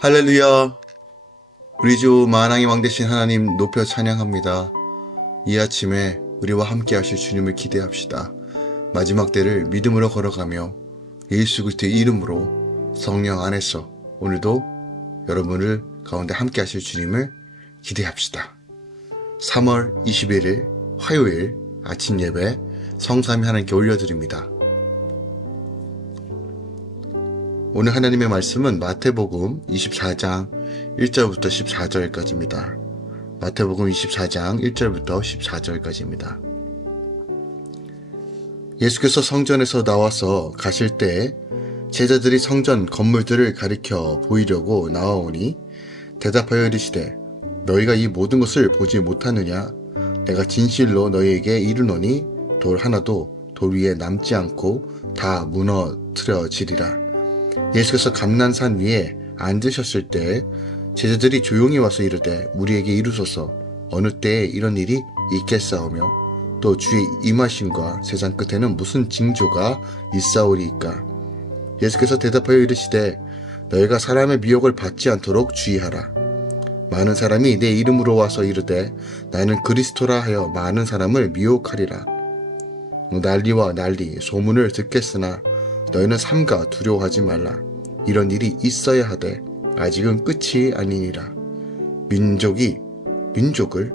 할렐루야. 우리 주 만왕의 왕 되신 하나님 높여 찬양합니다. 이 아침에 우리와 함께 하실 주님을 기대합시다. 마지막 때를 믿음으로 걸어가며 예수 그리스도의 이름으로 성령 안에서 오늘도 여러분을 가운데 함께 하실 주님을 기대합시다. 3월 21일 화요일 아침 예배 성삼위 하나님께 올려드립니다. 오늘 하나님의 말씀은 마태복음 24장 1절부터 14절까지입니다. 마태복음 24장 1절부터 14절까지입니다. 예수께서 성전에서 나와서 가실 때 제자들이 성전 건물들을 가리켜 보이려고 나와오니 대답하여 이르시되 너희가 이 모든 것을 보지 못하느냐? 내가 진실로 너희에게 이르노니 돌 하나도 돌 위에 남지 않고 다 무너뜨려지리라. 예수께서 감난산 위에 앉으셨을 때 제자들이 조용히 와서 이르되 우리에게 이루소서 어느 때에 이런 일이 있겠사오며 또 주의 임하심과 세상 끝에는 무슨 징조가 있사오리이까. 예수께서 대답하여 이르시되 너희가 사람의 미혹을 받지 않도록 주의하라. 많은 사람이 내 이름으로 와서 이르되 나는 그리스도라 하여 많은 사람을 미혹하리라. 난리와 난리 소문을 듣겠으나 너희는 삼가 두려워하지 말라. 이런 일이 있어야 하되 아직은 끝이 아니니라. 민족이 민족을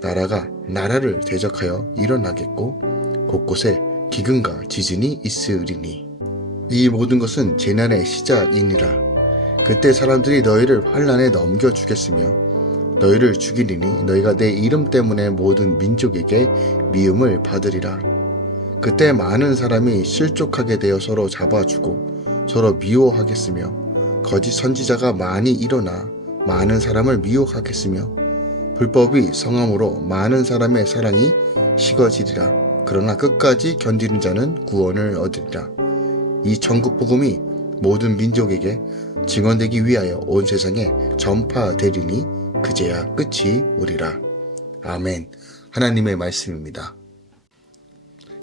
나라가 나라를 대적하여 일어나겠고 곳곳에 기근과 지진이 있으리니 이 모든 것은 재난의 시작이니라. 그때 사람들이 너희를 환난에 넘겨주겠으며 너희를 죽이리니 너희가 내 이름 때문에 모든 민족에게 미움을 받으리라. 그때 많은 사람이 실족하게 되어 서로 잡아주고 서로 미워하겠으며 거짓 선지자가 많이 일어나 많은 사람을 미혹하겠으며 불법이 성함으로 많은 사람의 사랑이 식어지리라. 그러나 끝까지 견디는 자는 구원을 얻으리라. 이 천국 복음이 모든 민족에게 증언되기 위하여 온 세상에 전파되리니 그제야 끝이 오리라. 아멘. 하나님의 말씀입니다.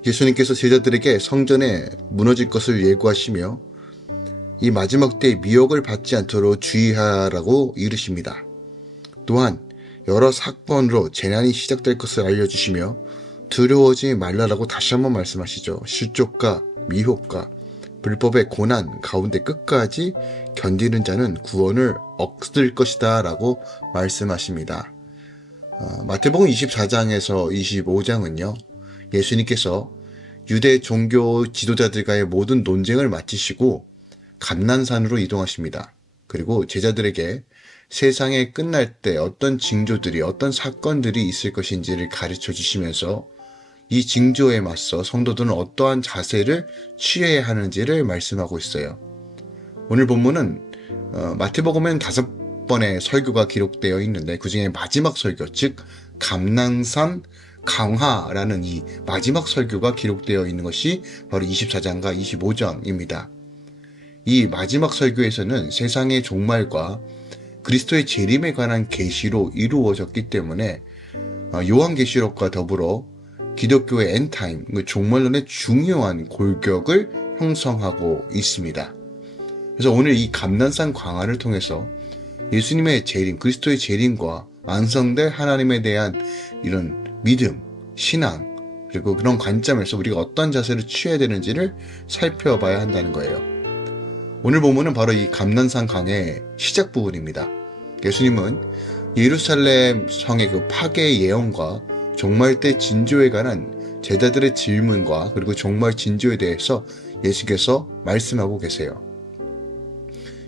예수님께서 제자들에게 성전에 무너질 것을 예고하시며 이 마지막 때에 미혹을 받지 않도록 주의하라고 이르십니다. 또한 여러 사건으로 재난이 시작될 것을 알려주시며 두려워하지 말라라고 다시 한번 말씀하시죠. 실족과 미혹과 불법의 고난 가운데 끝까지 견디는 자는 구원을 얻을 것이다 라고 말씀하십니다. 마태복음 24장에서 25장은요. 예수님께서 유대 종교 지도자들과의 모든 논쟁을 마치시고 감난산으로 이동하십니다. 그리고 제자들에게 세상에 끝날 때 어떤 징조들이 어떤 사건들이 있을 것인지를 가르쳐 주시면서 이 징조에 맞서 성도들은 어떠한 자세를 취해야 하는지를 말씀하고 있어요. 오늘 본문은 마태복음엔 5번의 설교가 기록되어 있는데 그 중에 마지막 설교, 즉 감난산 강화라는 이 마지막 설교가 기록되어 있는 것이 바로 24장과 25장입니다. 이 마지막 설교에서는 세상의 종말과 그리스도의 재림에 관한 계시로 이루어졌기 때문에 요한계시록과 더불어 기독교의 엔타임, 종말론의 중요한 골격을 형성하고 있습니다. 그래서 오늘 이 감난산 강화를 통해서 예수님의 재림, 그리스도의 재림과 완성될 하나님에 대한 이런 믿음, 신앙, 그리고 그런 관점에서 우리가 어떤 자세를 취해야 되는지를 살펴봐야 한다는 거예요. 오늘 본문은 바로 이 감난산 강의 시작 부분입니다. 예수님은 예루살렘 성의 그 파괴의 예언과 종말 때 진조에 관한 제자들의 질문과 그리고 종말 진조에 대해서 예수께서 말씀하고 계세요.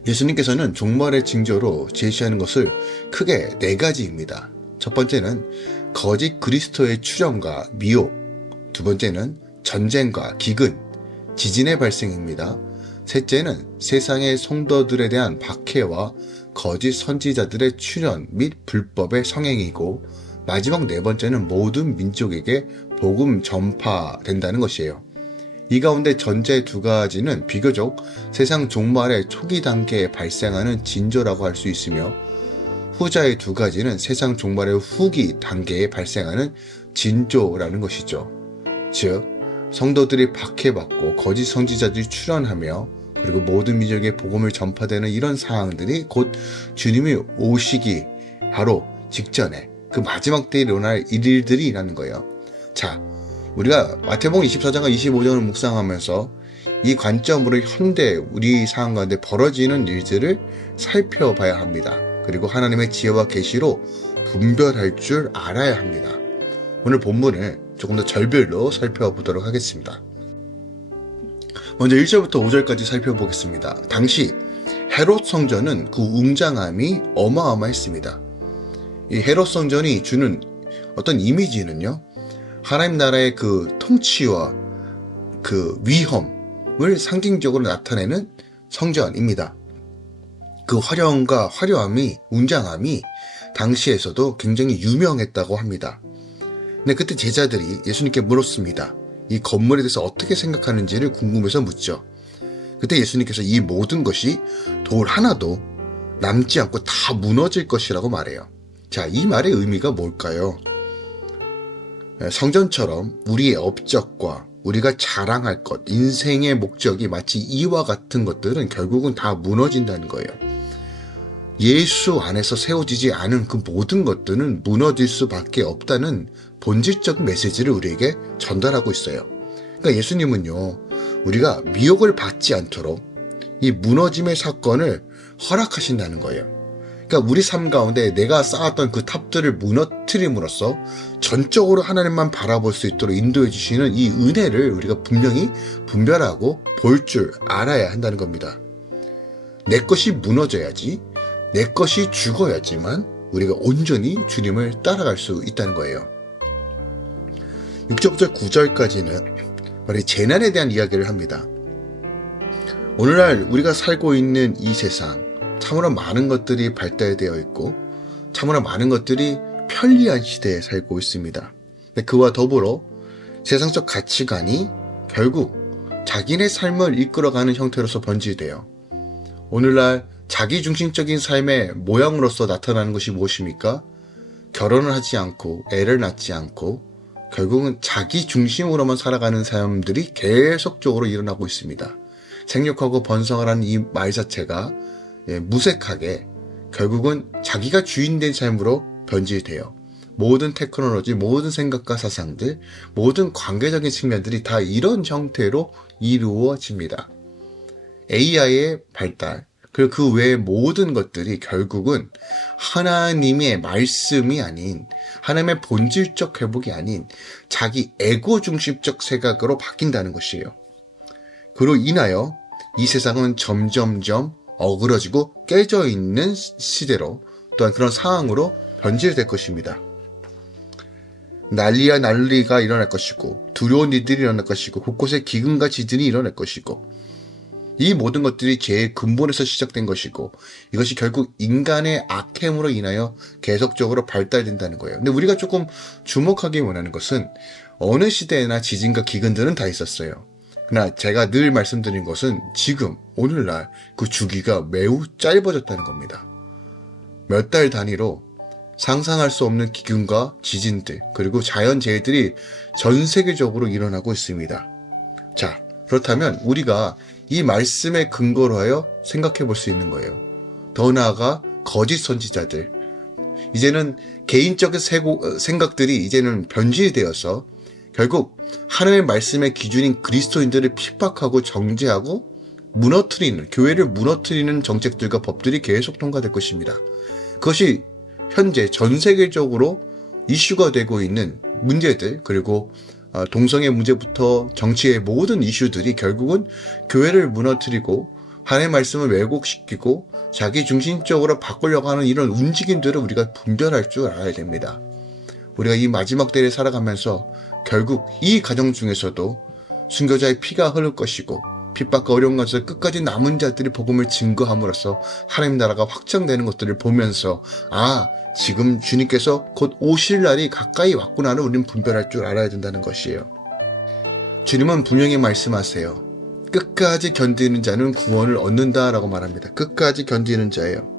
예수님께서는 종말의 징조로 제시하는 것을 크게 4가지입니다. 첫 번째는 거짓 그리스도의 출현과 미혹, 두 번째는 전쟁과 기근, 지진의 발생입니다. 셋째는 세상의 성도들에 대한 박해와 거짓 선지자들의 출현 및 불법의 성행이고 마지막 4번째는 모든 민족에게 복음 전파된다는 것이에요. 이 가운데 전체 2가지는 비교적 세상 종말의 초기 단계에 발생하는 징조라고 할 수 있으며 후자의 2가지는 세상 종말의 후기 단계에 발생하는 징조라는 것이죠. 즉 성도들이 박해받고 거짓 선지자들이 출현하며 그리고 모든 민족에 복음을 전파되는 이런 상황들이 곧 주님이 오시기 바로 직전에 그 마지막 때에 일어날 일들이 일어나는 거예요. 자, 우리가 마태복음 24장과 25장을 묵상하면서 이 관점으로 현대 우리 상황 가운데 벌어지는 일들을 살펴봐야 합니다. 그리고 하나님의 지혜와 계시로 분별할 줄 알아야 합니다. 오늘 본문을 조금 더 절별로 살펴보도록 하겠습니다. 먼저 1절부터 5절까지 살펴보겠습니다. 당시 헤롯 성전은 그 웅장함이 어마어마했습니다. 이 헤롯 성전이 주는 어떤 이미지는요, 하나님 나라의 그 통치와 그 위험을 상징적으로 나타내는 성전입니다. 그 화려함과 화려함이, 웅장함이 당시에서도 굉장히 유명했다고 합니다. 근데 그때 제자들이 예수님께 물었습니다. 이 건물에 대해서 어떻게 생각하는지를 궁금해서 묻죠. 그때 예수님께서 이 모든 것이 돌 하나도 남지 않고 다 무너질 것이라고 말해요. 자, 이 말의 의미가 뭘까요? 성전처럼 우리의 업적과 우리가 자랑할 것, 인생의 목적이 마치 이와 같은 것들은 결국은 다 무너진다는 거예요. 예수 안에서 세워지지 않은 그 모든 것들은 무너질 수밖에 없다는 본질적 메시지를 우리에게 전달하고 있어요. 그러니까 예수님은요, 우리가 미혹을 받지 않도록 이 무너짐의 사건을 허락하신다는 거예요. 그러니까 우리 삶 가운데 내가 쌓았던 그 탑들을 무너뜨림으로써 전적으로 하나님만 바라볼 수 있도록 인도해 주시는 이 은혜를 우리가 분명히 분별하고 볼 줄 알아야 한다는 겁니다. 내 것이 무너져야지, 내 것이 죽어야지만 우리가 온전히 주님을 따라갈 수 있다는 거예요. 6절부터 9절까지는 바로 재난에 대한 이야기를 합니다. 오늘날 우리가 살고 있는 이 세상, 참으로 많은 것들이 발달되어 있고 참으로 많은 것들이 편리한 시대에 살고 있습니다. 그와 더불어 세상적 가치관이 결국 자기네 삶을 이끌어가는 형태로서 번지돼요. 오늘날 자기중심적인 삶의 모양으로서 나타나는 것이 무엇입니까? 결혼을 하지 않고 애를 낳지 않고 결국은 자기 중심으로만 살아가는 사람들이 계속적으로 일어나고 있습니다. 생육하고 번성을 하는 이 말 자체가 무색하게 결국은 자기가 주인된 삶으로 변질돼요. 모든 테크놀로지, 모든 생각과 사상들, 모든 관계적인 측면들이 다 이런 형태로 이루어집니다. AI의 발달, 그리고 그 외의 모든 것들이 결국은 하나님의 말씀이 아닌, 하나님의 본질적 회복이 아닌 자기 에고 중심적 생각으로 바뀐다는 것이에요. 그로 인하여 이 세상은 점점점 어그러지고 깨져 있는 시대로, 또한 그런 상황으로 변질될 것입니다. 난리야 난리가 일어날 것이고, 두려운 일들이 일어날 것이고, 곳곳에 기근과 지진이 일어날 것이고, 이 모든 것들이 죄의 근본에서 시작된 것이고, 이것이 결국 인간의 악행으로 인하여 계속적으로 발달된다는 거예요. 근데 우리가 조금 주목하기 원하는 것은 어느 시대에나 지진과 기근들은 다 있었어요. 그러나 제가 늘 말씀드린 것은 지금 오늘날 그 주기가 매우 짧아졌다는 겁니다. 몇 달 단위로 상상할 수 없는 기근과 지진들, 그리고 자연재해들이 전 세계적으로 일어나고 있습니다. 자, 그렇다면 우리가 이 말씀에 근거로 하여 생각해 볼 수 있는 거예요. 더 나아가 거짓 선지자들, 이제는 개인적인 생각들이 이제는 변질되어서 결국 하나님의 말씀의 기준인 그리스도인들을 핍박하고 정죄하고 무너뜨리는, 교회를 무너뜨리는 정책들과 법들이 계속 통과될 것입니다. 그것이 현재 전 세계적으로 이슈가 되고 있는 문제들, 그리고 동성애 문제부터 정치의 모든 이슈들이 결국은 교회를 무너뜨리고 하나님의 말씀을 왜곡시키고 자기 중심적으로 바꾸려고 하는 이런 움직임들을 우리가 분별할 줄 알아야 됩니다. 우리가 이 마지막 때를 살아가면서 결국 이 가정 중에서도 순교자의 피가 흐를 것이고, 핍박과 어려운 것을 끝까지 남은 자들이 복음을 증거함으로써 하나님 나라가 확장되는 것들을 보면서, 아, 지금 주님께서 곧 오실 날이 가까이 왔구나를 우리는 분별할 줄 알아야 된다는 것이에요. 주님은 분명히 말씀하세요. 끝까지 견디는 자는 구원을 얻는다라고 말합니다. 끝까지 견디는 자예요.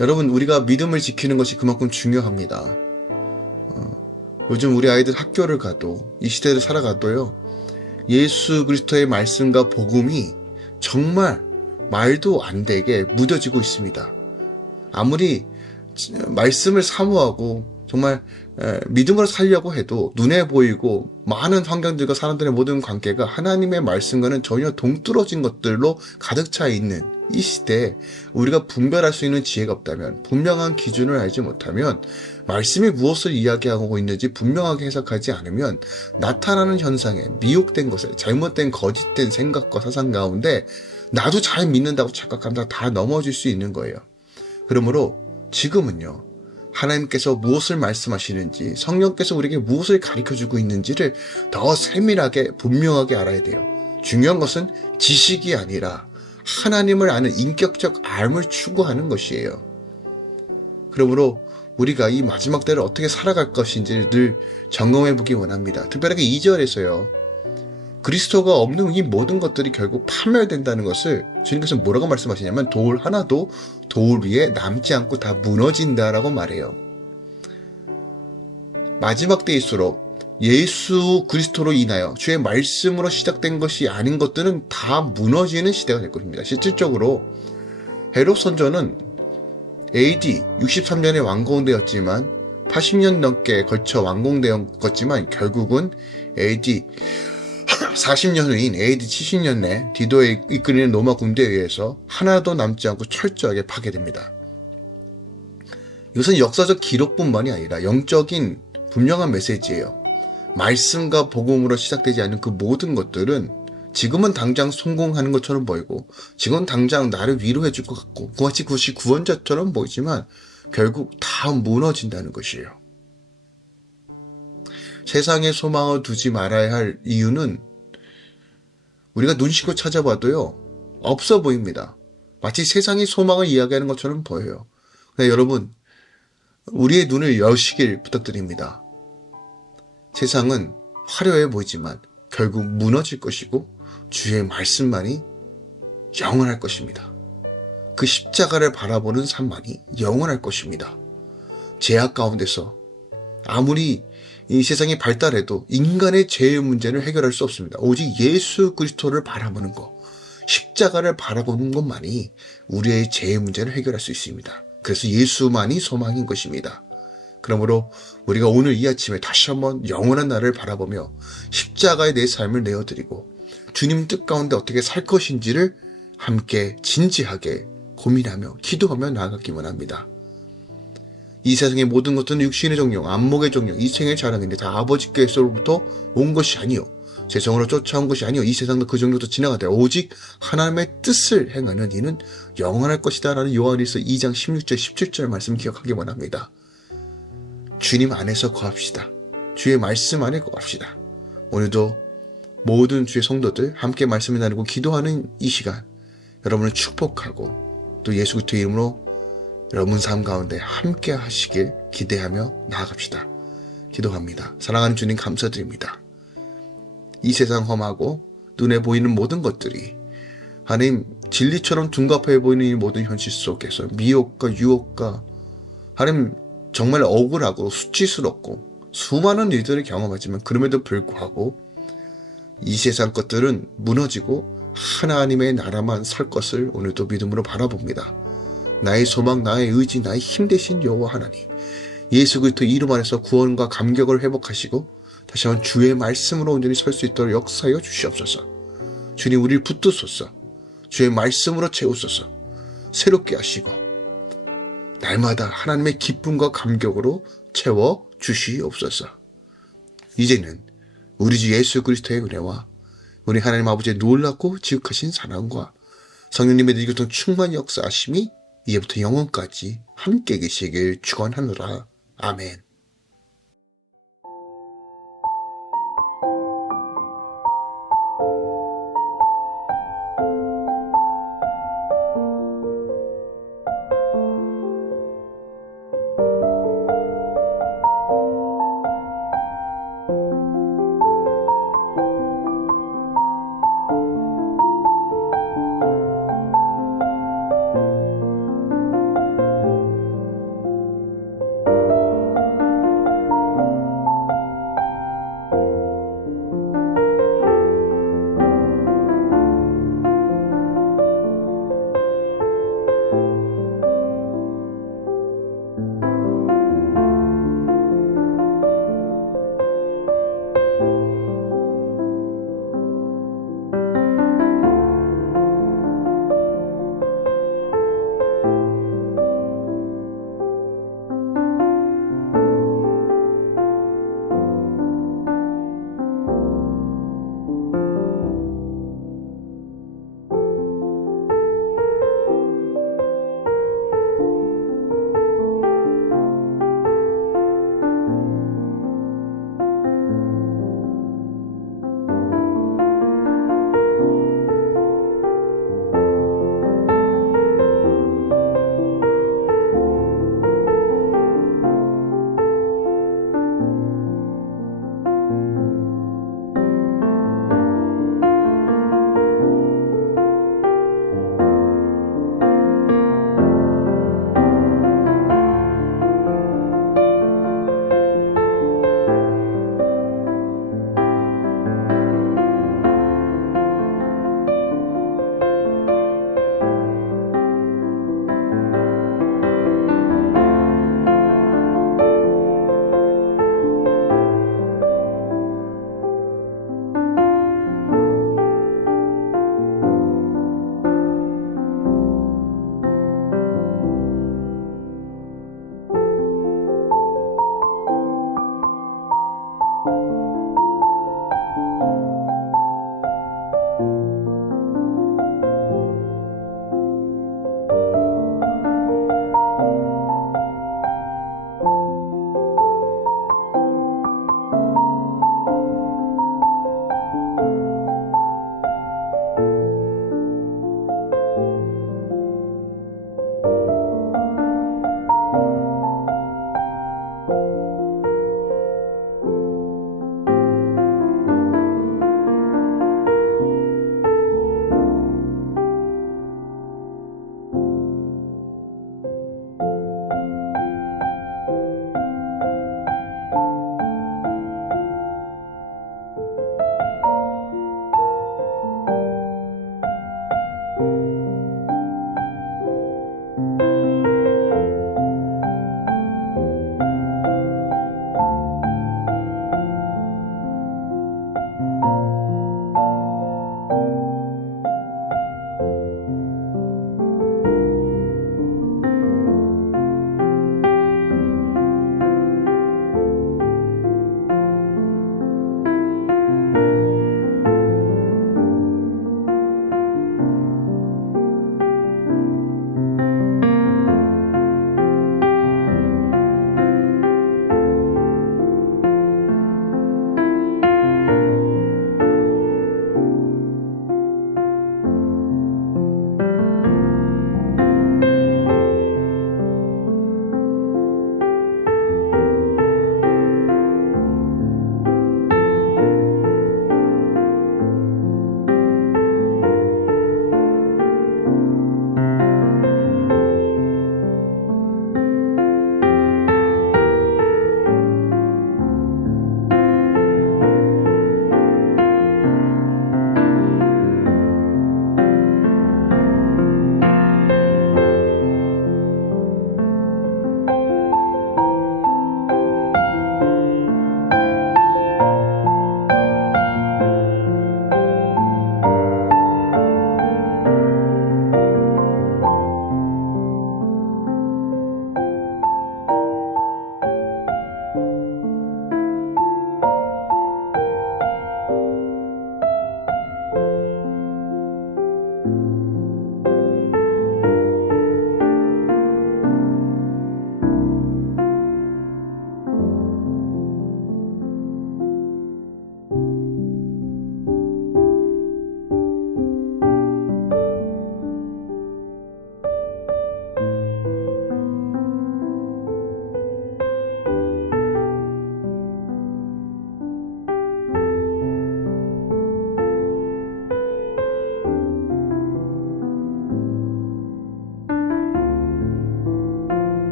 여러분, 우리가 믿음을 지키는 것이 그만큼 중요합니다. 요즘 우리 아이들 학교를 가도, 이 시대를 살아가도요, 예수 그리스도의 말씀과 복음이 정말 말도 안 되게 무뎌지고 있습니다. 아무리 말씀을 사모하고 정말 믿음으로 살려고 해도 눈에 보이고 많은 환경들과 사람들의 모든 관계가 하나님의 말씀과는 전혀 동떨어진 것들로 가득 차 있는 이 시대에 우리가 분별할 수 있는 지혜가 없다면, 분명한 기준을 알지 못하면, 말씀이 무엇을 이야기하고 있는지 분명하게 해석하지 않으면 나타나는 현상에 미혹된 것에, 잘못된 거짓된 생각과 사상 가운데 나도 잘 믿는다고 착각한다 다 넘어질 수 있는 거예요. 그러므로 지금은요, 하나님께서 무엇을 말씀하시는지, 성령께서 우리에게 무엇을 가르쳐주고 있는지를 더 세밀하게 분명하게 알아야 돼요. 중요한 것은 지식이 아니라 하나님을 아는 인격적 알을 추구하는 것이에요. 그러므로 우리가 이 마지막 때를 어떻게 살아갈 것인지를 늘 점검해 보기 원합니다. 특별하게 2절에서요. 그리스도가 없는 이 모든 것들이 결국 파멸된다는 것을 주님께서 뭐라고 말씀하시냐면 돌 하나도 돌 위에 남지 않고 다 무너진다라고 말해요. 마지막 때일수록 예수 그리스도로 인하여 주의 말씀으로 시작된 것이 아닌 것들은 다 무너지는 시대가 될 것입니다. 실질적으로 헤롯 선조는 AD 63년에 완공되었지만 80년 넘게 걸쳐 완공되었지만 결국은 AD 40년 후인 AD 70년에 디도에 이끌리는 로마 군대에 의해서 하나도 남지 않고 철저하게 파괴됩니다. 이것은 역사적 기록뿐만이 아니라 영적인 분명한 메시지예요. 말씀과 복음으로 시작되지 않는 그 모든 것들은 지금은 당장 성공하는 것처럼 보이고 지금은 당장 나를 위로해 줄 것 같고 그것이 구원자처럼 보이지만 결국 다 무너진다는 것이에요. 세상에 소망을 두지 말아야 할 이유는 우리가 눈 씻고 찾아봐도요, 없어 보입니다. 마치 세상이 소망을 이야기하는 것처럼 보여요. 그러나 여러분, 우리의 눈을 여시길 부탁드립니다. 세상은 화려해 보이지만 결국 무너질 것이고 주의 말씀만이 영원할 것입니다. 그 십자가를 바라보는 삶만이 영원할 것입니다. 죄악 가운데서 아무리 이 세상이 발달해도 인간의 죄의 문제를 해결할 수 없습니다. 오직 예수 그리스도를 바라보는 것, 십자가를 바라보는 것만이 우리의 죄의 문제를 해결할 수 있습니다. 그래서 예수만이 소망인 것입니다. 그러므로 우리가 오늘 이 아침에 다시 한번 영원한 나를 바라보며 십자가에 내 삶을 내어드리고 주님 뜻 가운데 어떻게 살 것인지를 함께 진지하게 고민하며 기도하며 나아가기만 합니다. 이 세상의 모든 것들은 육신의 정령, 안목의 정령, 이 생의 자랑인데 다 아버지께서로부터 온 것이 아니요 세상으로 쫓아온 것이 아니요 이 세상도 그 정도도 지나가되 오직 하나님의 뜻을 행하는 이는 영원할 것이다 라는 요한일서 2장 16절 17절 말씀 기억하기 원합니다. 주님 안에서 거합시다. 주의 말씀 안에 거합시다. 오늘도 모든 주의 성도들 함께 말씀을 나누고 기도하는 이 시간 여러분을 축복하고 또 예수 그리스도의 이름으로 여러분 삶 가운데 함께 하시길 기대하며 나아갑시다. 기도합니다. 사랑하는 주님 감사드립니다. 이 세상 험하고 눈에 보이는 모든 것들이 하나님 진리처럼 둔갑해 보이는 이 모든 현실 속에서 미혹과 유혹과 하나님 정말 억울하고 수치스럽고 수많은 일들을 경험하지만 그럼에도 불구하고 이 세상 것들은 무너지고 하나님의 나라만 설 것을 오늘도 믿음으로 바라봅니다. 나의 소망, 나의 의지, 나의 힘 되신 여호와 하나님, 예수 그리스도 이름 안에서 구원과 감격을 회복하시고 다시 한번 주의 말씀으로 온전히 설 수 있도록 역사하여 주시옵소서. 주님 우리를 붙드소서. 주의 말씀으로 채우소서. 새롭게 하시고 날마다 하나님의 기쁨과 감격으로 채워 주시옵소서. 이제는 우리 주 예수 그리스도의 은혜와 우리 하나님 아버지의 놀랍고 지극하신 사랑과 성령님의 능력과 충만히 역사하심이 이제부터 영원까지 함께 계시길 축원하노라. 아멘.